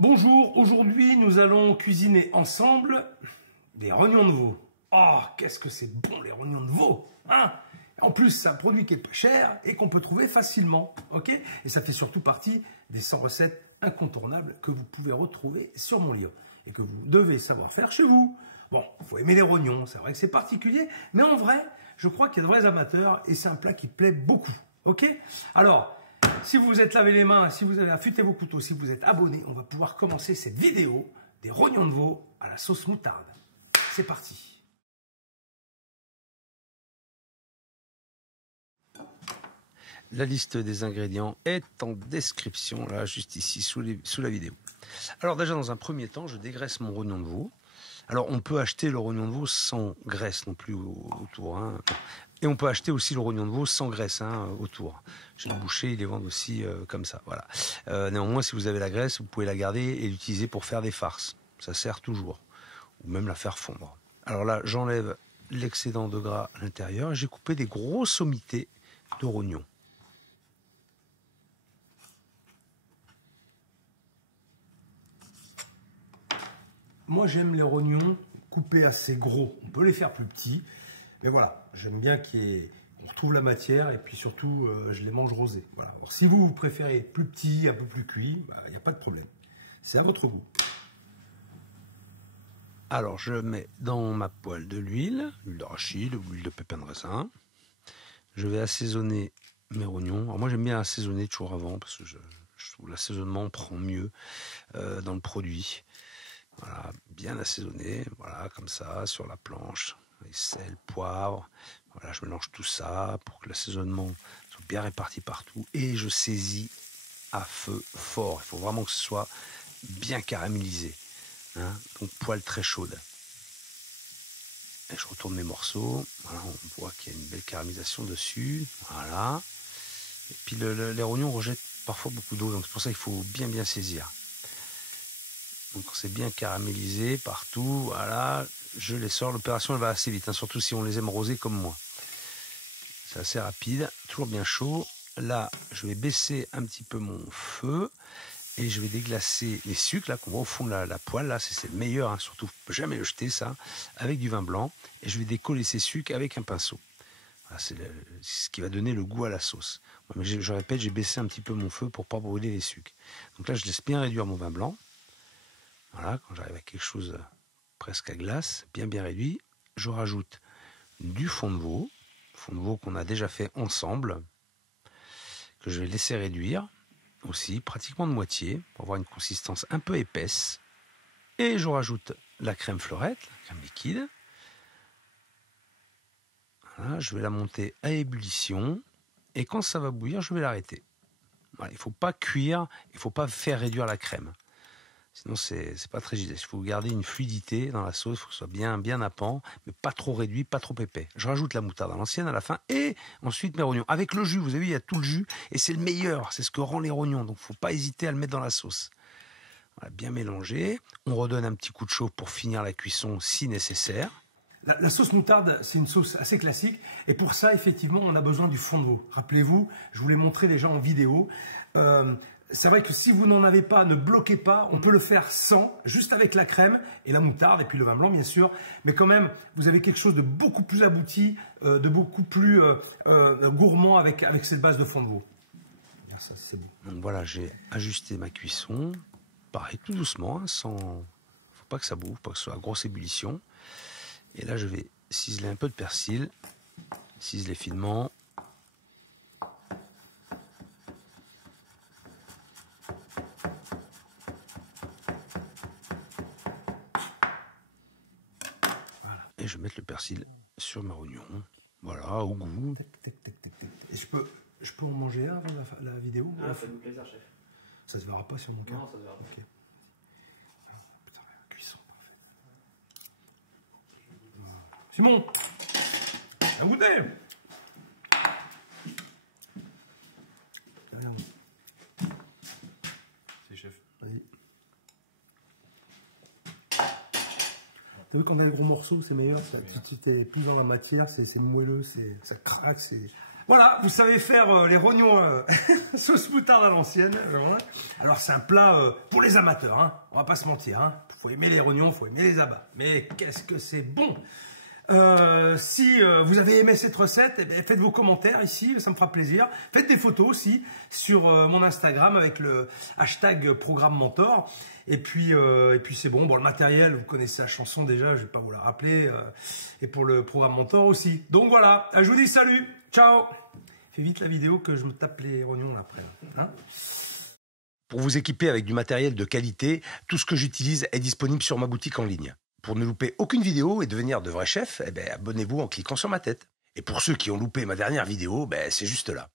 Bonjour, aujourd'hui nous allons cuisiner ensemble des rognons de veau. Oh, qu'est-ce que c'est bon les rognons de veau, hein? En plus, c'est un produit qui est pas cher et qu'on peut trouver facilement, ok? Et ça fait surtout partie des 100 recettes incontournables que vous pouvez retrouver sur mon livre et que vous devez savoir faire chez vous. Bon, il faut aimer les rognons, c'est vrai que c'est particulier, mais en vrai, je crois qu'il y a de vrais amateurs et c'est un plat qui plaît beaucoup, ok? Alors, si vous vous êtes lavé les mains, si vous avez affûté vos couteaux, si vous êtes abonné, on va pouvoir commencer cette vidéo des rognons de veau à la sauce moutarde. C'est parti. La liste des ingrédients est en description, là, juste ici, sous la vidéo. Alors déjà, dans un premier temps, je dégraisse mon rognon de veau. Alors, on peut acheter le rognon de veau sans graisse non plus autour, hein. Et on peut acheter aussi le rognon de veau sans graisse, hein, autour. Chez le boucher, ils les vendent aussi comme ça, voilà. Néanmoins, si vous avez la graisse, vous pouvez la garder et l'utiliser pour faire des farces. Ça sert toujours. Ou même la faire fondre. Alors là, j'enlève l'excédent de gras à l'intérieur. J'ai coupé des grosses sommités de rognons. Moi, j'aime les rognons coupés assez gros. On peut les faire plus petits, mais voilà, j'aime bien qu'on retrouve la matière et puis surtout, je les mange rosés. Voilà. Alors, si vous préférez plus petits, un peu plus cuits, il n'y a pas de problème. C'est à votre goût. Alors, je mets dans ma poêle de l'huile d'arachide ou l'huile de pépin de raisin. Je vais assaisonner mes rognons. Alors moi, j'aime bien assaisonner toujours avant parce que je trouve l'assaisonnement prend mieux dans le produit. Voilà, bien assaisonné, voilà, comme ça, sur la planche, avec sel, poivre. Voilà, je mélange tout ça pour que l'assaisonnement soit bien réparti partout. Et je saisis à feu fort. Il faut vraiment que ce soit bien caramélisé, hein, donc poêle très chaude. Et je retourne mes morceaux. Voilà, on voit qu'il y a une belle caramélisation dessus. Voilà. Et puis les rognons rejettent parfois beaucoup d'eau, donc c'est pour ça qu'il faut bien saisir. Donc c'est bien caramélisé partout, voilà, je les sors. L'opération elle va assez vite, hein, surtout si on les aime rosés comme moi. C'est assez rapide, toujours bien chaud. Là, je vais baisser un petit peu mon feu et je vais déglacer les sucres là qu'on voit au fond de la poêle. Là, c'est le meilleur, hein, surtout, jamais le jeter ça, avec du vin blanc. Et je vais décoller ces sucres avec un pinceau. Voilà, c'est ce qui va donner le goût à la sauce. Mais je répète, j'ai baissé un petit peu mon feu pour ne pas brûler les sucres. Donc là, je laisse bien réduire mon vin blanc. Voilà, quand j'arrive à quelque chose presque à glace, bien réduit, je rajoute du fond de veau qu'on a déjà fait ensemble, que je vais laisser réduire aussi, pratiquement de moitié, pour avoir une consistance un peu épaisse. Et je rajoute la crème fleurette, la crème liquide. Voilà, je vais la monter à ébullition, et quand ça va bouillir, je vais l'arrêter. Voilà, il ne faut pas cuire, il ne faut pas faire réduire la crème. Sinon, c'est pas très digeste. Il faut garder une fluidité dans la sauce, il faut que ce soit bien nappant, mais pas trop réduit, pas trop épais. Je rajoute la moutarde à l'ancienne à la fin et ensuite mes rognons. Avec le jus, vous avez vu, il y a tout le jus et c'est le meilleur, c'est ce que rend les rognons. Donc, il ne faut pas hésiter à le mettre dans la sauce. Voilà, bien mélangé. On redonne un petit coup de chauffe pour finir la cuisson si nécessaire. La sauce moutarde, c'est une sauce assez classique. Et pour ça, effectivement, on a besoin du fond de veau. Rappelez-vous, je vous l'ai montré déjà en vidéo. C'est vrai que si vous n'en avez pas, ne bloquez pas. On peut le faire sans, juste avec la crème et la moutarde et puis le vin blanc, bien sûr. Mais quand même, vous avez quelque chose de beaucoup plus abouti, de beaucoup plus gourmand avec cette base de fond de veau. Ça, c'est bon. Donc voilà, j'ai ajusté ma cuisson. Pareil, tout doucement, hein, faut pas que ça bouffe, pas que ce soit à grosse ébullition. Et là, je vais ciseler un peu de persil, ciseler finement. Voilà. Et je vais mettre le persil sur mes oignons. Voilà, au goût. Et je peux en manger un avant la vidéo? Ah, ça fait plaisir, chef. Ça se verra pas sur mon cas? Non, ça se verra pas. Okay. Putain, la cuisson, parfait. Simon, à goûter. C'est chef. Vas-y. T'as vu quand on a les gros morceaux, c'est meilleur. Si tu es plus dans la matière, c'est moelleux, ça craque, Voilà, vous savez faire les rognons sauce moutarde à l'ancienne. Alors c'est un plat pour les amateurs, hein. On va pas se mentir. Hein. Faut aimer les rognons, faut aimer les abats. Mais qu'est-ce que c'est bon! Si vous avez aimé cette recette, eh bien, faites vos commentaires ici, ça me fera plaisir. Faites des photos aussi sur mon Instagram avec le hashtag Programme Mentor. Et puis c'est bon. Bon, le matériel, vous connaissez la chanson déjà, je vais pas vous la rappeler. Et pour le Programme Mentor aussi. Donc voilà, je vous dis salut, ciao. Fais vite la vidéo que je me tape les rognons après. Hein. Pour vous équiper avec du matériel de qualité, tout ce que j'utilise est disponible sur ma boutique en ligne. Pour ne louper aucune vidéo et devenir de vrais chefs, eh ben, abonnez-vous en cliquant sur ma tête. Et pour ceux qui ont loupé ma dernière vidéo, ben, c'est juste là.